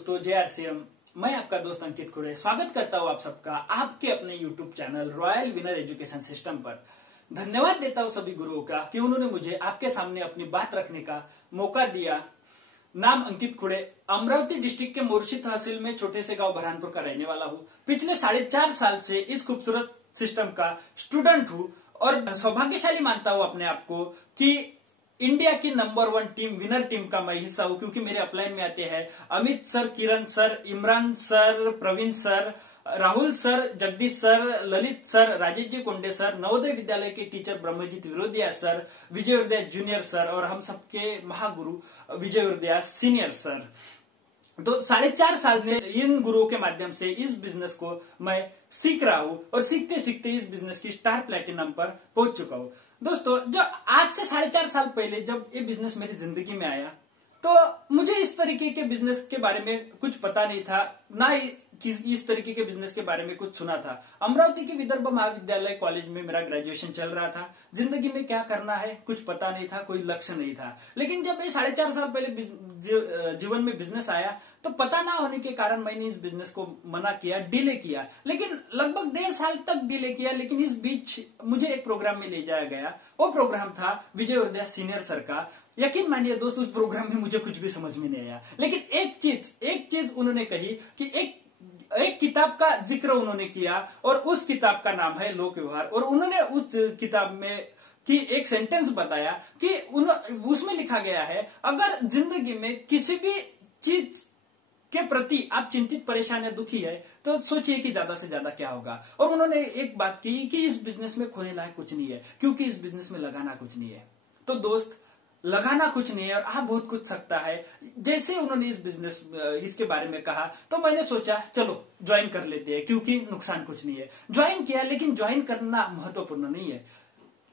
दोस्तों, जय आरसीएम। मैं आपका दोस्त अंकित खुड़े स्वागत करता हूं आप सबका आपके अपने YouTube channel royal winner education system पर। धन्यवाद देता हूं सभी गुरुओं का कि उन्होंने मुझे आपके सामने अपनी बात रखने का मौका दिया। नाम अंकित खुड़े, अमरावती डिस्ट्रिक्ट के मोर्शी तहसील में छोटे से गांव बरहानपुर का रहने वाला हूं। पिछले 4.5 साल से इस खूबसूरत सिस्टम का स्टूडेंट हूं और सौभाग्यशाली मानता हूं अपने आप को कि इंडिया की नंबर 1 टीम विनर टीम का मैं हिस्सा हूं, क्योंकि मेरे अपलाइन में आते हैं Amit sir, Kiran sir, Imran sir, Praveen sir, Rahul sir, Jagdish sir, Lalit sir, Rajesh ji Konde sir, Navodaya Vidyalaya के teacher Brahmjeet Virodhiya sir, Vijay Virodhiya junior sir और हम सबके महागुरु विजय विरोधिया सीनियर सर। तो 4.5 साल से इन गुरुओं के माध्यम से इस बिजनेस को मैं सीख रहा हूं और सीखते सीखते इस बिजनेस की स्टार प्लेटिनम पर पहुंच चुका हूं। दोस्तों, जब आज से 4.5 साल पहले जब ये बिजनेस मेरी जिंदगी में आया तो मुझे इस तरीके के बिजनेस के बारे में कुछ पता नहीं था, ना इस तरीके के बिजनेस के बारे में कुछ सुना था। अमरावती के विदर्भ महाविद्यालय कॉलेज में मेरा ग्रेजुएशन चल रहा था। जिंदगी में क्या करना है कुछ पता नहीं था, कोई लक्ष्य नहीं था। लेकिन जब ये 4.5 साल पहले जीवन में बिजनेस आया तो पता ना होने के कारण मैंने इस बिजनेस को मना किया, डिले किया। लेकिन लगभग 1.5 साल तक डिले किया। लेकिन इस बीच मुझे एक प्रोग्राम में ले जाया गया। वो प्रोग्राम था विजय विरोधिया सीनियर सर का। यकीन मानिए दोस्त, उस प्रोग्राम में मुझे कुछ भी समझ में नहीं आया। लेकिन एक चीज उन्होंने कही कि एक किताब का जिक्र उन्होंने किया और उस किताब का नाम है लोक व्यवहार। और उन्होंने उस किताब में कि एक सेंटेंस बताया कि उसमें लिखा गया है, अगर जिंदगी में किसी भी चीज के प्रति आप चिंतित, परेशान या दुखी है तो सोचिए कि ज्यादा से ज्यादा क्या होगा। और उन्होंने एक बात की कि इस बिजनेस में खोने लायक कुछ नहीं है, क्योंकि इस बिजनेस में लगाना कुछ नहीं है। तो दोस्त, लगाना कुछ नहीं है और आप बहुत कुछ सकता है। जैसे उन्होंने इस बिजनेस इसके बारे में कहा तो मैंने सोचा चलो ज्वाइन कर लेते हैं, क्योंकि नुकसान कुछ नहीं है। ज्वाइन किया, लेकिन ज्वाइन करना महत्वपूर्ण नहीं है।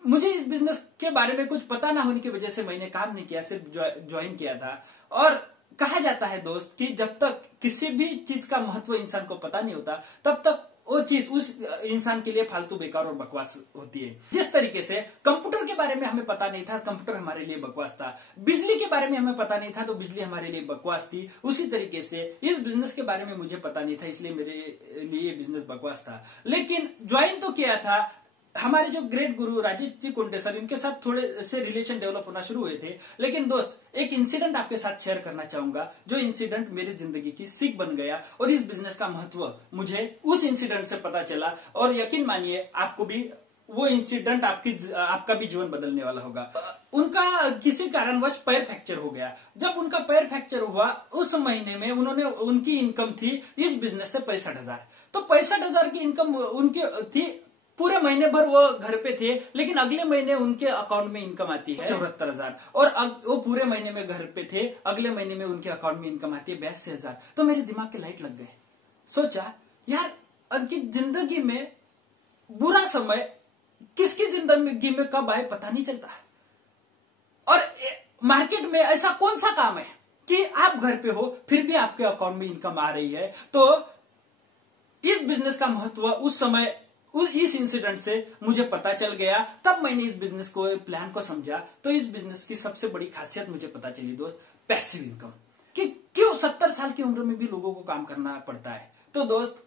मुझे इस बिजनेस के बारे में कुछ पता ना होने की वजह से मैंने काम नहीं किया, सिर्फ ज्वाइन किया था। और कहा जाता है दोस्त कि जब तक किसी भी चीज का महत्व इंसान को पता नहीं होता तब तक वो चीज उस इंसान के लिए फालतू, बेकार और बकवास होती है। जिस तरीके से कंप्यूटर के बारे में हमें पता नहीं था, कंप्यूटर हमारे लिए बकवास था। बिजली के बारे में हमें पता नहीं था तो बिजली हमारे लिए बकवास थी। उसी तरीके से इस बिजनेस के बारे में मुझे पता नहीं था, इसलिए मेरे लिए बिजनेस बकवास था। लेकिन ज्वाइन तो किया था। हमारे जो ग्रेट गुरु राजेश जी कोंडे सर, इनके साथ थोड़े से रिलेशन डेवलप होना शुरू हुए थे। लेकिन दोस्त, एक इंसिडेंट आपके साथ शेयर करना चाहूंगा, जो इंसिडेंट मेरी जिंदगी की सीख बन गया और इस बिजनेस का महत्व मुझे उस इंसिडेंट से पता चला। और यकीन मानिए आपको भी वो इंसिडेंट आपका भी जीवन बदलने वाला होगा। उनका किसी कारणवश पैर फ्रैक्चर हो गया। जब उनका पैर फ्रैक्चर हुआ उस महीने में उनकी इनकम थी इस बिजनेस से 65,000। तो 65,000 की इनकम उनकी थी। पूरे महीने भर वो घर पे थे, लेकिन अगले महीने उनके अकाउंट में इनकम आती है 74,000। और वो पूरे महीने में घर पे थे, अगले महीने में उनके अकाउंट में इनकम आती है 82,000। तो मेरे दिमाग के लाइट लग गए। सोचा यार, उनकी जिंदगी में बुरा समय किसकी जिंदगी में कब आए पता नहीं चलता। और मार्केट में ऐसा कौन सा काम है कि आप घर पे हो फिर भी आपके अकाउंट में इनकम आ रही है। तो इस बिजनेस का महत्व उस समय इस इंसिडेंट से मुझे पता चल गया। तब मैंने इस बिजनेस को, प्लान को समझा। तो इस बिजनेस की सबसे बड़ी खासियत मुझे पता चली दोस्त, पैसिव इनकम। कि क्यों 70 साल की उम्र में भी लोगों को काम करना पड़ता है। तो दोस्त,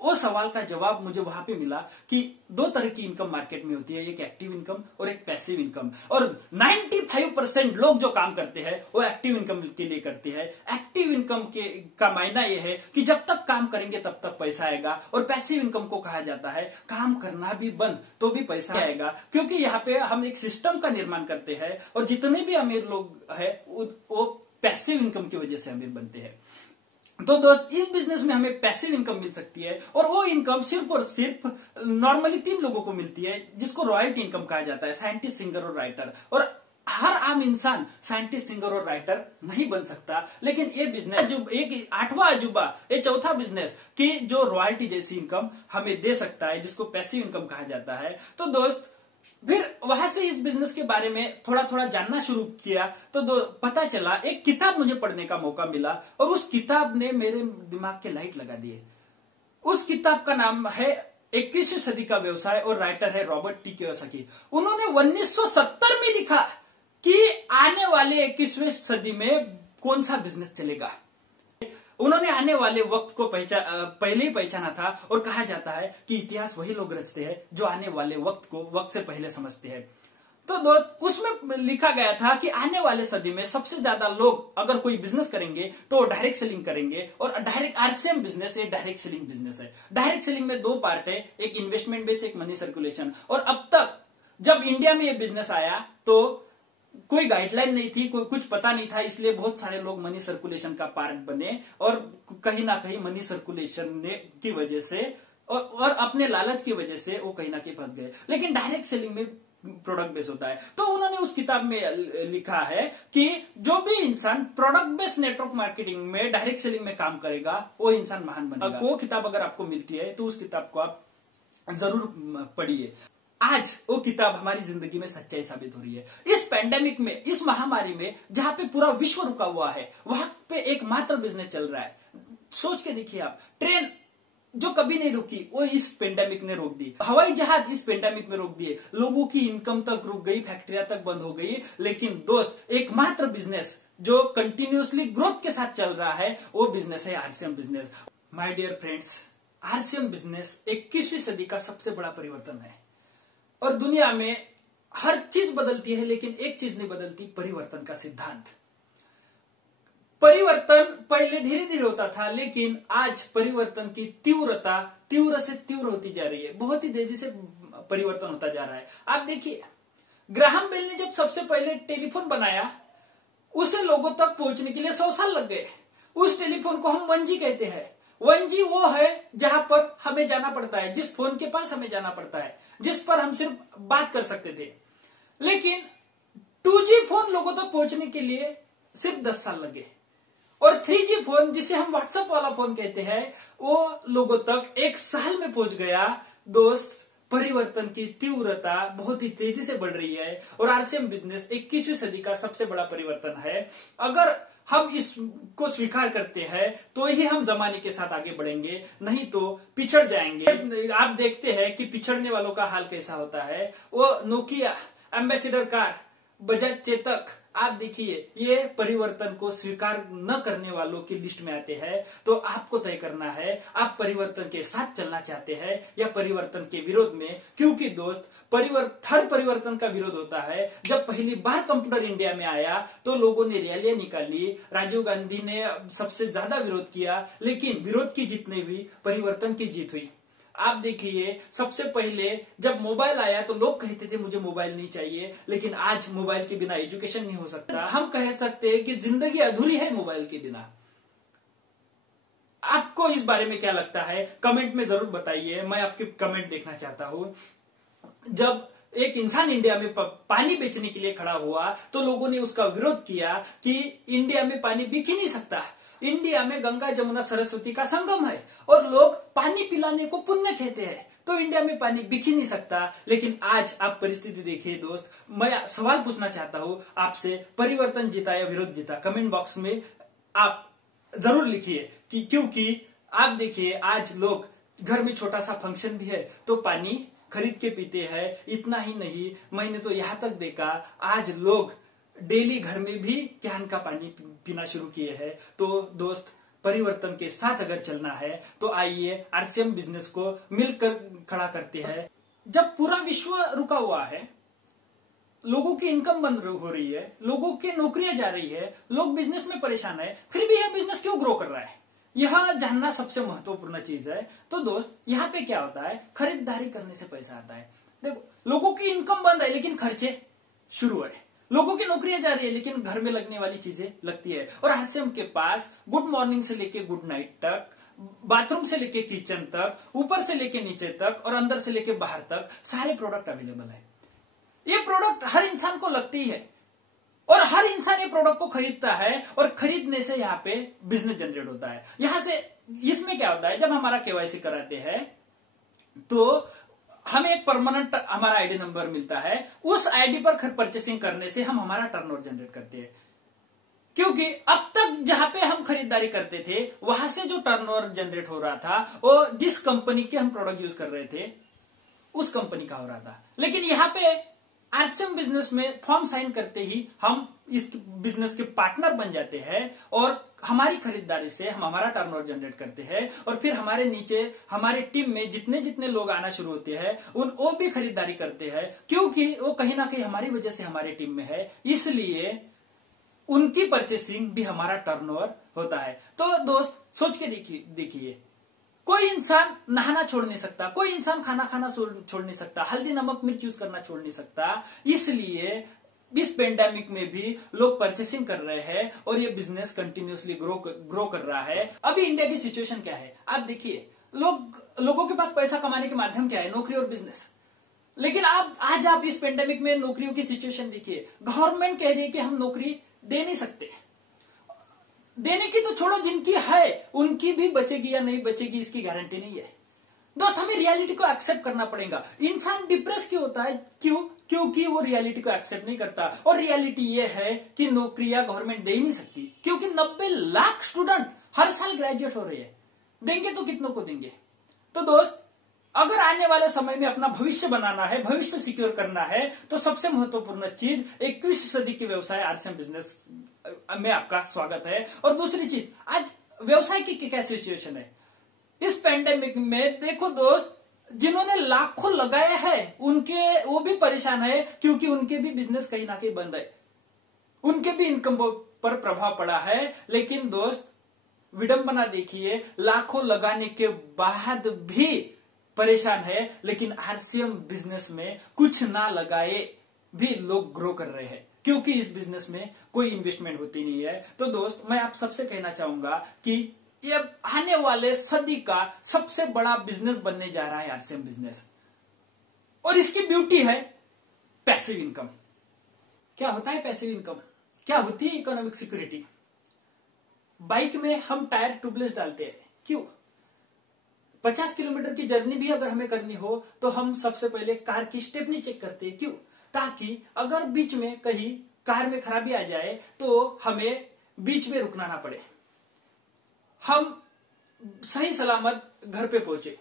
वो सवाल का जवाब मुझे वहां पे मिला कि 2 तरह की इनकम मार्केट में होती है, एक एक्टिव इनकम और एक पैसिव इनकम। और 95% लोग जो काम करते हैं वो एक्टिव इनकम के लिए करते हैं। एक्टिव इनकम का मायना ये है कि जब तक काम करेंगे तब तक पैसा आएगा। और पैसिव इनकम को कहा जाता है काम करना भी बंद तो भी पैसा आएगा, क्योंकि यहाँ पे हम एक सिस्टम का निर्माण करते हैं और जितने भी अमीर लोग हैं वो पैसिव इनकम की वजह से अमीर बनते हैं। तो दोस्त, इस बिजनेस में हमें पैसिव इनकम मिल सकती है और वो इनकम सिर्फ और सिर्फ नॉर्मली 3 लोगों को मिलती है, जिसको रॉयल्टी इनकम कहा जाता है, साइंटिस्ट, सिंगर और राइटर। और हर आम इंसान साइंटिस्ट, सिंगर और राइटर नहीं बन सकता। लेकिन ये बिजनेस एक 8वां अजूबा, ये चौथा बिजनेस कि जो रॉयल्टी जैसी इनकम हमें दे सकता है, जिसको पैसिव इनकम कहा जाता है। तो दोस्त, फिर वहां से इस बिजनेस के बारे में थोड़ा थोड़ा जानना शुरू किया तो पता चला, एक किताब मुझे पढ़ने का मौका मिला और उस किताब ने मेरे दिमाग के लाइट लगा दिए। उस किताब का नाम है 21वीं सदी का व्यवसाय और राइटर है रॉबर्ट टी कियोसाकी। उन्होंने 1970 में लिखा कि आने वाले 21वीं सदी में कौन सा बिजनेस चलेगा। उन्होंने आने वाले वक्त को पहले ही पहचाना था और कहा जाता है कि इतिहास वही लोग रचते हैं जो आने वाले वक्त को वक्त से पहले समझते हैं। तो उसमें लिखा गया था कि आने वाले सदी में सबसे ज्यादा लोग अगर कोई बिजनेस करेंगे तो डायरेक्ट सेलिंग करेंगे, और डायरेक्ट आरसीएम बिजनेस ये डायरेक्ट सेलिंग बिजनेस है। डायरेक्ट सेलिंग में दो पार्ट है, एक इन्वेस्टमेंट बेस, एक मनी सर्कुलेशन। और अब तक जब इंडिया में ये बिजनेस आया तो कोई गाइडलाइन नहीं थी, कोई कुछ पता नहीं था, इसलिए बहुत सारे लोग मनी सर्कुलेशन का पार्ट बने और कहीं ना कहीं मनी सर्कुलेशन की वजह से और अपने लालच की वजह से वो कहीं ना कहीं फंस गए। लेकिन डायरेक्ट सेलिंग में प्रोडक्ट बेस होता है। तो उन्होंने उस किताब में लिखा है कि जो भी इंसान प्रोडक्ट बेस्ड नेटवर्क मार्केटिंग में डायरेक्ट सेलिंग में काम करेगा वो इंसान महान बनेगा। वो किताब अगर आपको मिलती है तो उस किताब को आप जरूर पढ़िए। आज वो किताब हमारी जिंदगी में सच्चाई साबित हो रही है। इस पैंडेमिक में, इस महामारी में, जहां पे पूरा विश्व रुका हुआ है, वहां पे एकमात्र बिजनेस चल रहा है। सोच के देखिए आप, ट्रेन जो कभी नहीं रुकी वो इस पेंडेमिक ने रोक दी, हवाई जहाज इस पेंडेमिक में रोक दिए, लोगों की इनकम तक रुक गई, फैक्ट्रियां तक बंद हो गई। लेकिन दोस्त, एकमात्र बिजनेस जो कंटिन्यूअसली ग्रोथ के साथ चल रहा है वो बिजनेस है RCM business. My dear friends, RCM business 21वीं सदी का सबसे बड़ा परिवर्तन है। और दुनिया में हर चीज बदलती है लेकिन एक चीज नहीं बदलती, परिवर्तन का सिद्धांत। परिवर्तन पहले धीरे धीरे होता था लेकिन आज परिवर्तन की तीव्रता तीव्र से तीव्र होती जा रही है, बहुत ही तेजी से परिवर्तन होता जा रहा है। आप देखिए, ग्राहम बेल ने जब सबसे पहले टेलीफोन बनाया, उसे लोगों तक पहुंचने के लिए 100 साल लग गए। उस टेलीफोन को हम 1G कहते हैं। 1G वो है जहां पर हमें जाना पड़ता है, जिस फोन के पास हमें जाना पड़ता है, जिस पर हम सिर्फ बात कर सकते थे। लेकिन 2G फोन लोगों तक पहुंचने के लिए सिर्फ 10 साल लगे, और 3G फोन, जिसे हम व्हाट्सएप वाला फोन कहते हैं, वो लोगों तक 1 साल में पहुंच गया। दोस्त, परिवर्तन की तीव्रता बहुत ही तेजी से बढ़ रही है और आरसीएम बिजनेस 21वीं सदी का सबसे बड़ा परिवर्तन है। अगर हम इसको स्वीकार करते हैं तो ही हम जमाने के साथ आगे बढ़ेंगे, नहीं तो पिछड़ जाएंगे। आप देखते हैं कि पिछड़ने वालों का हाल कैसा होता है। वो Nokia, ambassador car, Bajaj Chetak, आप देखिए, ये परिवर्तन को स्वीकार न करने वालों की लिस्ट में आते हैं। तो आपको तय करना है, आप परिवर्तन के साथ चलना चाहते हैं या परिवर्तन के विरोध में। क्योंकि दोस्त, हर परिवर्तन का विरोध होता है। जब पहली बार कंप्यूटर इंडिया में आया तो लोगों ने रैलियां निकाली, राजीव गांधी ने सबसे ज्यादा विरोध किया, लेकिन विरोध की जीत नहीं हुई, परिवर्तन की जीत हुई। आप देखिए, सबसे पहले जब मोबाइल आया तो लोग कहते थे मुझे मोबाइल नहीं चाहिए, लेकिन आज मोबाइल के बिना एजुकेशन नहीं हो सकता। हम कह सकते हैं कि जिंदगी अधूरी है मोबाइल के बिना। आपको इस बारे में क्या लगता है, कमेंट में जरूर बताइए, मैं आपके कमेंट देखना चाहता हूं। जब एक इंसान इंडिया में पानी बेचने के लिए खड़ा हुआ तो लोगों ने उसका विरोध किया कि इंडिया में पानी बिक ही नहीं सकता। इंडिया में गंगा जमुना सरस्वती का संगम है और लोग पानी पिलाने को पुण्य कहते हैं, तो इंडिया में पानी बिक ही नहीं सकता। लेकिन आज आप परिस्थिति देखिए दोस्त, मैं सवाल पूछना चाहता हूं आपसे, परिवर्तन जीता या विरोध जीता? कमेंट बॉक्स में आप जरूर लिखिए क्योंकि आप देखिए, आज लोग घर में छोटा सा फंक्शन भी है तो पानी खरीद के पीते हैं। इतना ही नहीं, मैंने तो यहां तक देखा, आज लोग डेली घर में भी कैन का पानी पीना शुरू किए हैं। तो दोस्त, परिवर्तन के साथ अगर चलना है तो आइए आरसीएम बिजनेस को मिलकर खड़ा करते हैं। जब पूरा विश्व रुका हुआ है, लोगों की इनकम बंद हो रही है, लोगों की नौकरियां जा रही है, लोग बिजनेस में परेशान है, फिर भी यह बिजनेस क्यों ग्रो कर रहा है, यह जानना सबसे महत्वपूर्ण चीज है। तो दोस्त, यहाँ पे क्या होता है, खरीदारी करने से पैसा आता है। देखो, लोगों की इनकम बंद है लेकिन खर्चे शुरू है, लोगों की नौकरियां जा रही है लेकिन घर में लगने वाली चीजें लगती है। और आरसीएम के पास गुड मॉर्निंग से लेके गुड नाइट तक, बाथरूम से लेके किचन तक, ऊपर से लेके नीचे तक और अंदर से लेके बाहर तक सारे प्रोडक्ट अवेलेबल है। ये प्रोडक्ट हर इंसान को लगती है और हर इंसान ये प्रोडक्ट को खरीदता है और खरीदने से यहाँ पे बिजनेस जनरेट होता है। यहां से इसमें क्या होता है, जब हमारा केवाईसी कराते हैं तो हमें एक परमानेंट हमारा आईडी नंबर मिलता है। उस आईडी पर परचेसिंग करने से हम हमारा टर्नओवर जनरेट करते हैं, क्योंकि अब तक जहां पे हम खरीदारी करते थे वहां से जो टर्नओवर जनरेट हो रहा था वो जिस कंपनी के हम प्रोडक्ट यूज कर रहे थे उस कंपनी का हो रहा था। लेकिन यहाँ पे आरसीएम बिजनेस में फॉर्म साइन करते ही हम इस बिजनेस के पार्टनर बन जाते हैं और हमारी खरीदारी से हम हमारा टर्नओवर जनरेट करते हैं और फिर हमारे नीचे हमारे टीम में जितने जितने लोग आना शुरू होते हैं वो भी खरीदारी करते हैं, क्योंकि वो कहीं ना कहीं हमारी वजह से हमारे टीम में है, इसलिए उनकी परचेसिंग भी हमारा टर्नओवर होता है। तो दोस्त सोच के देखिए, कोई इंसान नहाना छोड़ नहीं सकता, कोई इंसान खाना खाना छोड़ नहीं सकता, हल्दी नमक मिर्च यूज करना छोड़ नहीं सकता, इसलिए इस पेंडेमिक में भी लोग परचेसिंग कर रहे हैं और ये बिजनेस कंटिन्यूसली ग्रो कर रहा है। अभी इंडिया की सिचुएशन क्या है आप देखिए, लोगों के पास पैसा कमाने के माध्यम क्या है, नौकरी और बिजनेस। लेकिन आज आप इस पेंडेमिक में नौकरियों की सिचुएशन देखिए, गवर्नमेंट कह रही है कि हम नौकरी दे नहीं सकते। देने की तो छोड़ो, जिनकी है उनकी भी बचेगी या नहीं बचेगी इसकी गारंटी नहीं है। दोस्त हमें रियलिटी को एक्सेप्ट करना पड़ेगा। इंसान डिप्रेस क्यों होता है, क्योंकि वो रियलिटी को एक्सेप्ट नहीं करता। और रियलिटी ये है कि नौकरियां गवर्नमेंट दे ही नहीं सकती, क्योंकि 90 लाख स्टूडेंट हर साल ग्रेजुएट हो रहे हैं। देंगे तो कितनों को देंगे। तो दोस्त अगर आने वाले समय में अपना भविष्य बनाना है, भविष्य सिक्योर करना है, तो सबसे महत्वपूर्ण चीज 21वीं सदी के व्यवसाय आरसीएम बिजनेस में आपका स्वागत है। और दूसरी चीज, आज व्यवसाय की क्या सिचुएशन है इस पेंडेमिक में। देखो दोस्त, जिन्होंने लाखों लगाए हैं वो भी परेशान है, क्योंकि उनके भी बिजनेस कहीं ना कहीं बंद है, उनके भी इनकम पर प्रभाव पड़ा है। लेकिन दोस्त विडंबना देखिए, लाखों लगाने के बाद भी परेशान है, लेकिन आरसीएम बिजनेस में कुछ ना लगाए भी लोग ग्रो कर रहे हैं, क्योंकि इस बिजनेस में कोई इन्वेस्टमेंट होती नहीं है। तो दोस्त मैं आप सबसे कहना चाहूंगा कि ये आने वाले सदी का सबसे बड़ा बिजनेस बनने जा रहा है आरसीएम बिजनेस। और इसकी ब्यूटी है पैसिव इनकम। क्या होता है पैसिव इनकम, क्या होती है इकोनॉमिक सिक्योरिटी। बाइक में हम टायर ट्यूबलेस डालते हैं, क्यों? 50 किलोमीटर की जर्नी भी अगर हमें करनी हो तो हम सबसे पहले कार की स्टेपनी चेक करते हैं, क्यों? ताकि अगर बीच में कहीं कार में खराबी आ जाए तो हमें बीच में रुकना ना पड़े, हम सही सलामत घर पे पहुंचे।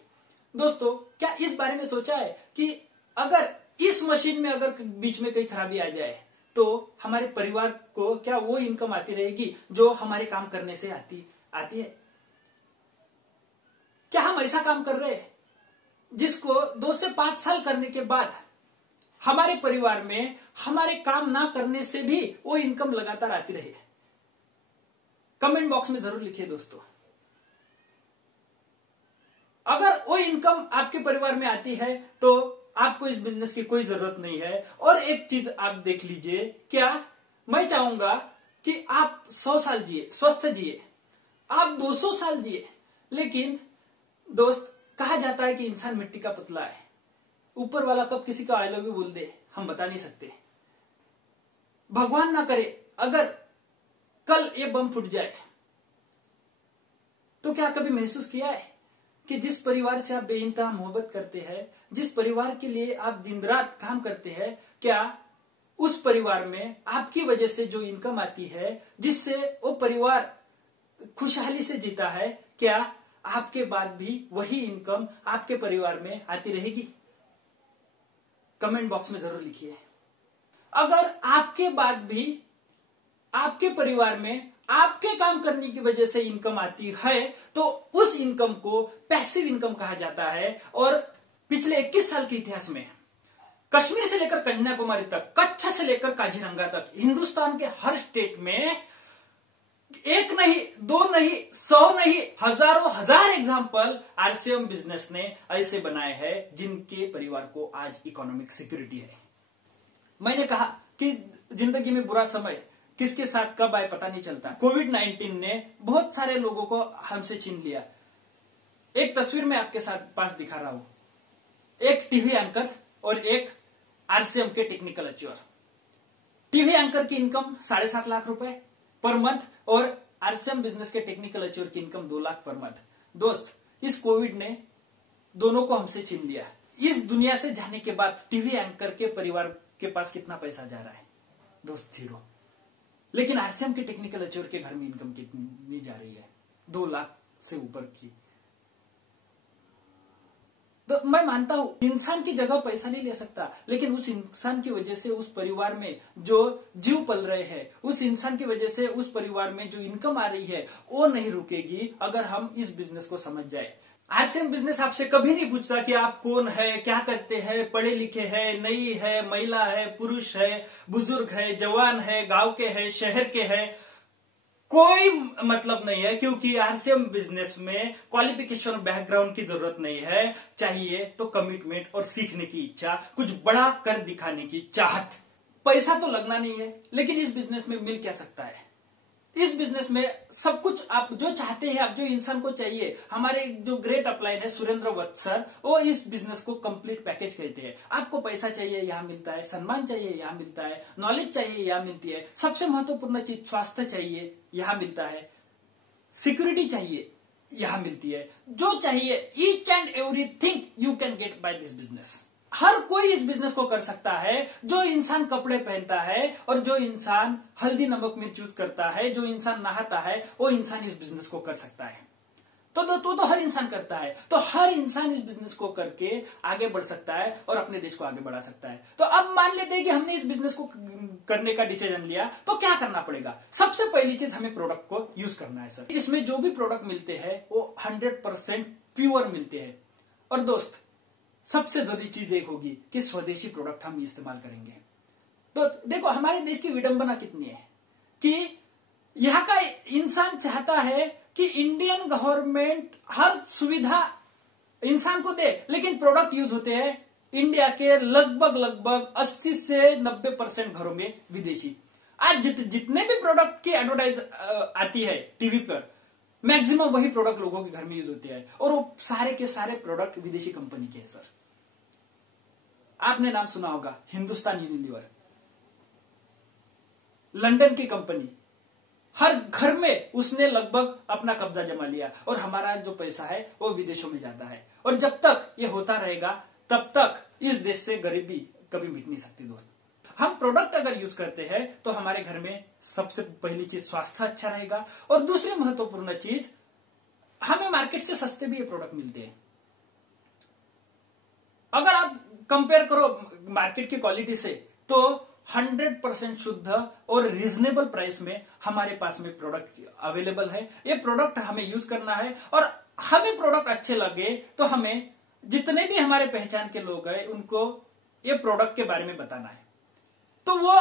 दोस्तों क्या इस बारे में सोचा है कि अगर इस मशीन में अगर बीच में कहीं खराबी आ जाए तो हमारे परिवार को क्या वो इनकम आती रहेगी जो हमारे काम करने से आती है? क्या हम ऐसा काम कर रहे हैं जिसको 2 से 5 साल करने के बाद हमारे परिवार में हमारे काम ना करने से भी वो इनकम लगातार आती रहे? कमेंट बॉक्स में जरूर लिखिए दोस्तों। अगर वो इनकम आपके परिवार में आती है तो आपको इस बिजनेस की कोई जरूरत नहीं है। और एक चीज आप देख लीजिए, क्या मैं चाहूंगा कि आप 100 साल जिए, स्वस्थ जिए, आप 200 साल जिए, लेकिन दोस्त कहा जाता है कि इंसान मिट्टी का पुतला है। ऊपर वाला कब किसी का आई लव यू बोल दे हम बता नहीं सकते। भगवान ना करे अगर कल ये बम फूट जाए तो क्या कभी महसूस किया है कि जिस परिवार से आप बेइंतहा मोहब्बत करते हैं, जिस परिवार के लिए आप दिन रात काम करते हैं, क्या उस परिवार में आपकी वजह से जो इनकम आती है, जिससे वो परिवार खुशहाली से जीता है, क्या आपके बाद भी वही इनकम आपके परिवार में आती रहेगी? कमेंट बॉक्स में जरूर लिखिए। अगर आपके बाद भी आपके परिवार में आपके काम करने की वजह से इनकम आती है तो उस इनकम को पैसिव इनकम कहा जाता है। और पिछले 21 साल के इतिहास में कश्मीर से लेकर कन्याकुमारी तक, कच्छ से लेकर काजीरंगा तक, हिंदुस्तान के हर स्टेट में एक नहीं, दो नहीं, 100 नहीं, हजारों हजार एग्जाम्पल आरसीएम बिजनेस ने ऐसे बनाए हैं जिनके परिवार को आज इकोनॉमिक सिक्योरिटी है। मैंने कहा कि जिंदगी में बुरा समय किसके साथ कब आए पता नहीं चलता। कोविड-19 ने बहुत सारे लोगों को हमसे छीन लिया। एक तस्वीर में आपके साथ पास दिखा रहा हूं, एक टीवी एंकर और एक आरसीएम के टेक्निकल अचीवर। टीवी एंकर की इनकम 7.5 लाख रुपए पर मंथ और आरसीएम बिजनेस के टेक्निकल अचीवर की इनकम 2 लाख पर मंथ। दोस्त इस कोविड ने दोनों को हमसे छीन लिया। इस दुनिया से जाने के बाद टीवी एंकर के परिवार के पास कितना पैसा जा रहा है? दोस्त 0। लेकिन आरसीएम के टेक्निकल अचीवर के घर में इनकम कितनी जा रही है? 2 लाख से ऊपर की। तो मैं मानता हूं इंसान की जगह पैसा नहीं ले सकता, लेकिन उस इंसान की वजह से उस परिवार में जो जीव पल रहे हैं, उस इंसान की वजह से उस परिवार में जो इनकम आ रही है वो नहीं रुकेगी अगर हम इस बिजनेस को समझ जाए। आरसीएम बिजनेस आपसे कभी नहीं पूछता कि आप कौन है, क्या करते हैं, पढ़े लिखे हैं, नई है, महिला है, पुरुष है, बुजुर्ग है, जवान है, गांव के है, शहर के है, कोई मतलब नहीं है, क्योंकि आरसीएम बिजनेस में क्वालिफिकेशन बैकग्राउंड की जरूरत नहीं है। चाहिए तो कमिटमेंट और सीखने की इच्छा, कुछ बड़ा कर दिखाने की चाहत। पैसा तो लगना नहीं है, लेकिन इस बिजनेस में मिल क्या सकता है? इस बिजनेस में सब कुछ आप जो चाहते हैं, आप जो इंसान को चाहिए। हमारे जो ग्रेट अपलाइन है सुरेंद्र वत्स सर, वो इस बिजनेस को कंप्लीट पैकेज कहते हैं। आपको पैसा चाहिए, यहां मिलता है। सम्मान चाहिए, यहां मिलता है। नॉलेज चाहिए, यहां मिलती है। सबसे महत्वपूर्ण चीज स्वास्थ्य चाहिए, यहां मिलता है। सिक्योरिटी चाहिए, यहां मिलती है। जो चाहिए, each and everything you can get by this business. हर कोई इस बिजनेस को कर सकता है। जो इंसान कपड़े पहनता है और जो इंसान हल्दी नमक मिर्च यूज करता है, जो इंसान नहाता है, वो इंसान इस बिजनेस को कर सकता है। तो हर इंसान करता है। तो हर इंसान इस बिजनेस को करके आगे बढ़ सकता है और अपने देश को आगे बढ़ा सकता है। तो अब मान लेते हैं कि हमने इस बिजनेस को करने का डिसीजन लिया, तो क्या करना पड़ेगा? सबसे पहली चीज, हमें प्रोडक्ट को यूज करना है सर। इसमें जो भी प्रोडक्ट मिलते हैं वो 100% प्योर मिलते हैं। और दोस्त, सबसे जरूरी चीज एक होगी कि स्वदेशी प्रोडक्ट हम इस्तेमाल करेंगे। तो देखो, हमारे देश की विडंबना कितनी है कि यहाँ का इंसान चाहता है कि इंडियन गवर्नमेंट हर सुविधा इंसान को दे, लेकिन प्रोडक्ट यूज होते हैं इंडिया के लगभग 80 से 90% घरों में विदेशी। आज जितने भी प्रोडक्ट की एडवर्टाइज आती है टीवी पर, मैक्सिमम वही प्रोडक्ट लोगों के घर में यूज होते हैं, और वो सारे के सारे प्रोडक्ट विदेशी कंपनी के हैं सर। आपने नाम सुना होगा हिंदुस्तान यूनिलीवर, लंदन की कंपनी। हर घर में उसने लगभग अपना कब्जा जमा लिया, और हमारा जो पैसा है वो विदेशों में जाता है। और जब तक ये होता रहेगा, तब तक इस देश से गरीबी कभी मिट नहीं सकती दोस्त। हम प्रोडक्ट अगर यूज करते हैं तो हमारे घर में सबसे पहली चीज स्वास्थ्य अच्छा रहेगा, और दूसरी महत्वपूर्ण चीज, हमें मार्केट से सस्ते भी ये प्रोडक्ट मिलते हैं। अगर आप कंपेयर करो मार्केट की क्वालिटी से, तो 100% शुद्ध और रीजनेबल प्राइस में हमारे पास में प्रोडक्ट अवेलेबल है। ये प्रोडक्ट हमें यूज करना है, और हमें प्रोडक्ट अच्छे लगे तो हमें जितने भी हमारे पहचान के लोग हैं उनको ये प्रोडक्ट के बारे में बताना है। तो वो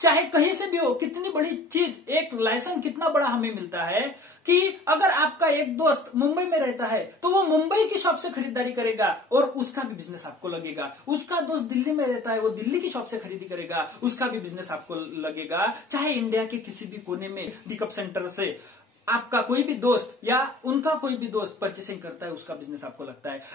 चाहे कहीं से भी हो, कितनी बड़ी चीज, एक लाइसेंस कितना बड़ा हमें मिलता है कि अगर आपका एक दोस्त मुंबई में रहता है तो वो मुंबई की शॉप से खरीदारी करेगा और उसका भी बिजनेस आपको लगेगा। उसका दोस्त दिल्ली में रहता है, वो दिल्ली की शॉप से खरीदी करेगा, उसका भी बिजनेस आपको लगेगा। चाहे इंडिया के किसी भी कोने में पिकअप सेंटर से आपका कोई भी दोस्त या उनका कोई भी दोस्त परचेसिंग करता है, उसका बिजनेस आपको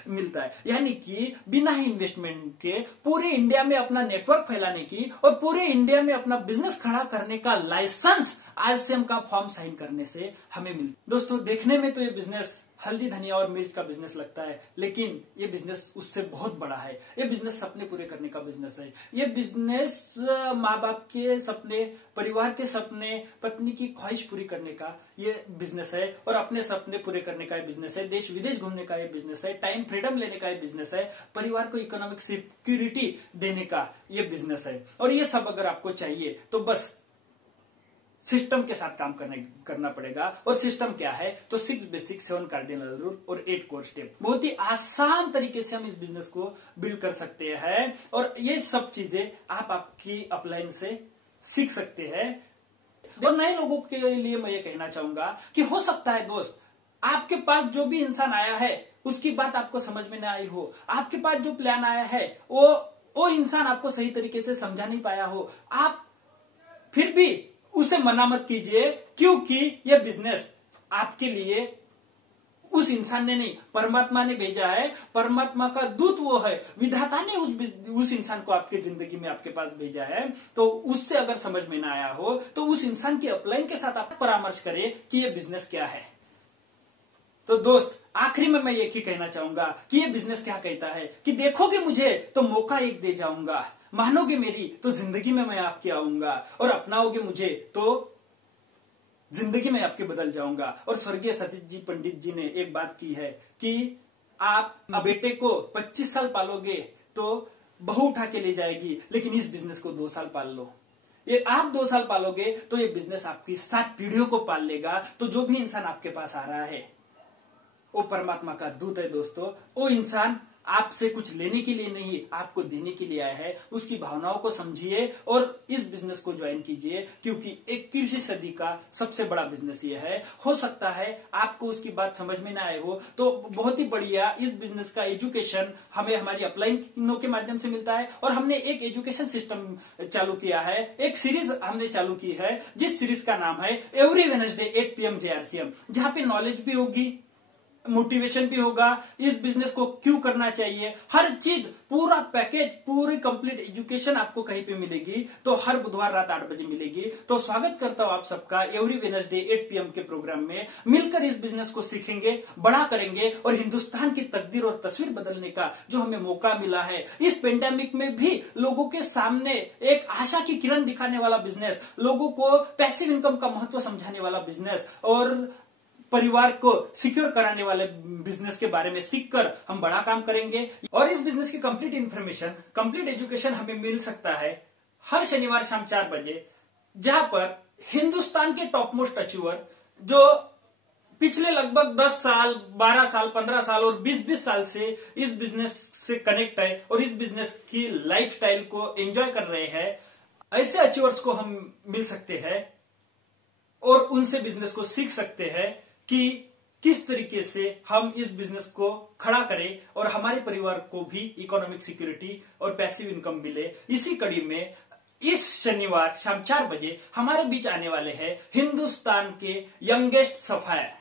मिलता है। यानी कि बिना ही इन्वेस्टमेंट के पूरे इंडिया में अपना नेटवर्क फैलाने की और पूरे इंडिया में अपना बिजनेस खड़ा करने का लाइसेंस आरसीएम का फॉर्म साइन करने से हमें मिलता है। दोस्तों, देखने में तो ये बिजनेस हल्दी धनिया और मिर्च का बिजनेस लगता है, लेकिन ये बिजनेस उससे बहुत बड़ा है। ये बिजनेस सपने पूरे करने का बिजनेस है। ये बिजनेस माँ बाप के सपने, परिवार के सपने, पत्नी की ख्वाहिश पूरी करने का ये बिजनेस है, और अपने सपने पूरे करने का ये बिजनेस है। देश विदेश घूमने का ये बिजनेस है। टाइम फ्रीडम लेने का ये बिजनेस है। परिवार को इकोनॉमिक सिक्योरिटी देने का ये बिजनेस है। और ये सब अगर आपको चाहिए तो बस सिस्टम के साथ काम करना पड़ेगा। और सिस्टम क्या है? तो 6 बेसिक, 7 कार्डिनल रूल और 8 कोर स्टेप। बहुत ही आसान तरीके से हम इस बिजनेस को बिल्ड कर सकते हैं, और ये सब चीजें आप आपकी अपलाइन से सीख सकते हैं। और नए लोगों के लिए मैं ये कहना चाहूंगा कि हो सकता है दोस्त, आपके पास जो भी इंसान आया है उसकी बात आपको समझ में ना आई हो, आपके पास जो प्लान आया है वो इंसान आपको सही तरीके से समझा नहीं पाया हो, आप फिर भी उसे मना मत कीजिए, क्योंकि यह बिजनेस आपके लिए उस इंसान ने नहीं, परमात्मा ने भेजा है। परमात्मा का दूत वो है, विधाता ने उस इंसान को आपके जिंदगी में आपके पास भेजा है। तो उससे अगर समझ में ना आया हो तो उस इंसान के अपलाइन के साथ आप परामर्श करें कि ये बिजनेस क्या है। तो दोस्त, आखिरी में मैं एक ही कहना चाहूंगा कि ये बिजनेस क्या कहता है कि देखोगे मुझे तो मौका एक दे जाऊंगा, मानोगे मेरी तो जिंदगी में मैं आपके आऊंगा, और अपनाओगे मुझे तो जिंदगी में आपके बदल जाऊंगा। और स्वर्गीय सतीश जी पंडित जी ने एक बात की है कि आप बेटे को 25 साल पालोगे तो बहू उठा के ले जाएगी, लेकिन इस बिजनेस को 2 साल पाल लो। ये आप 2 साल पालोगे तो ये बिजनेस आपकी 7 पीढ़ियों को पाल लेगा। तो जो भी इंसान आपके पास आ रहा है वो परमात्मा का दूत है दोस्तों। वो इंसान आपसे कुछ लेने के लिए नहीं, आपको देने के लिए आया है। उसकी भावनाओं को समझिए और इस बिजनेस को ज्वाइन कीजिए, क्योंकि 21वीं सदी का सबसे बड़ा बिजनेस ये है। हो सकता है आपको उसकी बात समझ में ना आए हो, तो बहुत ही बढ़िया इस बिजनेस का एजुकेशन हमें हमारी अपलाइनों के माध्यम से मिलता है। और हमने एक एजुकेशन सिस्टम चालू किया है, एक सीरीज हमने चालू की है, जिस सीरीज का नाम है एवरी वेडनेसडे 8 PM JRCM, जहां पे नॉलेज भी होगी, मोटिवेशन भी होगा, इस बिजनेस को क्यों करना चाहिए, हर चीज पूरा पैकेज, पूरी कंप्लीट एजुकेशन आपको कहीं पे मिलेगी। तो हर बुधवार रात 8 बजे मिलेगी। तो स्वागत करता हूं आप सबका एवरी वेडनेसडे 8 PM के प्रोग्राम में। मिलकर इस बिजनेस को सीखेंगे, बड़ा करेंगे और हिंदुस्तान की तकदीर और तस्वीर बदलने का जो हमें मौका मिला है इस पेंडेमिक में भी, लोगों के सामने एक आशा की किरण दिखाने वाला बिजनेस, लोगों को पैसिव इनकम का महत्व समझाने वाला बिजनेस और परिवार को सिक्योर कराने वाले बिजनेस के बारे में सीखकर हम बड़ा काम करेंगे। और इस बिजनेस की कंप्लीट इंफॉर्मेशन, कंप्लीट एजुकेशन हमें मिल सकता है हर शनिवार शाम 4 बजे, जहां पर हिंदुस्तान के टॉप मोस्ट अचीवर जो पिछले लगभग 10 साल, 12 साल, 15 साल और 20-20 साल से इस बिजनेस से कनेक्ट है और इस बिजनेस की लाइफस्टाइल को एंजॉय कर रहे हैं, ऐसे अचीवर्स को हम मिल सकते हैं और उनसे बिजनेस को सीख सकते हैं कि किस तरीके से हम इस बिजनेस को खड़ा करें और हमारे परिवार को भी इकोनॉमिक सिक्योरिटी और पैसिव इनकम मिले। इसी कड़ी में इस शनिवार शाम 4 बजे हमारे बीच आने वाले हैं हिंदुस्तान के यंगेस्ट सफायर,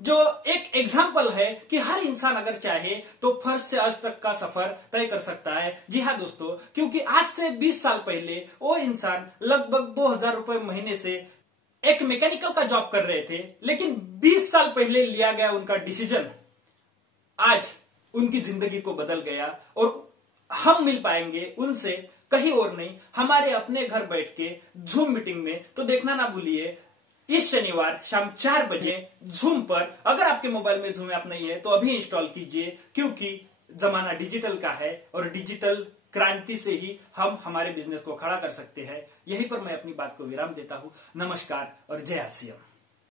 जो एक एग्जाम्पल है कि हर इंसान अगर चाहे तो फर्स्ट से आज तक का सफर तय कर सकता है। जी हाँ दोस्तों, क्योंकि आज से 20 साल पहले वो इंसान लगभग 2000 रुपए महीने से एक मैकेनिकल का जॉब कर रहे थे, लेकिन 20 साल पहले लिया गया उनका डिसीजन आज उनकी जिंदगी को बदल गया। और हम मिल पाएंगे उनसे कहीं और नहीं, हमारे अपने घर बैठ के जूम मीटिंग में। तो देखना ना भूलिए इस शनिवार शाम 4 बजे जूम पर। अगर आपके मोबाइल में जूम ऐप नहीं है तो अभी इंस्टॉल कीजिए, क्योंकि जमाना डिजिटल का है और डिजिटल क्रांति से ही हम हमारे बिजनेस को खड़ा कर सकते हैं। यहीं पर मैं अपनी बात को विराम देता हूं। नमस्कार और जय आर सी एम।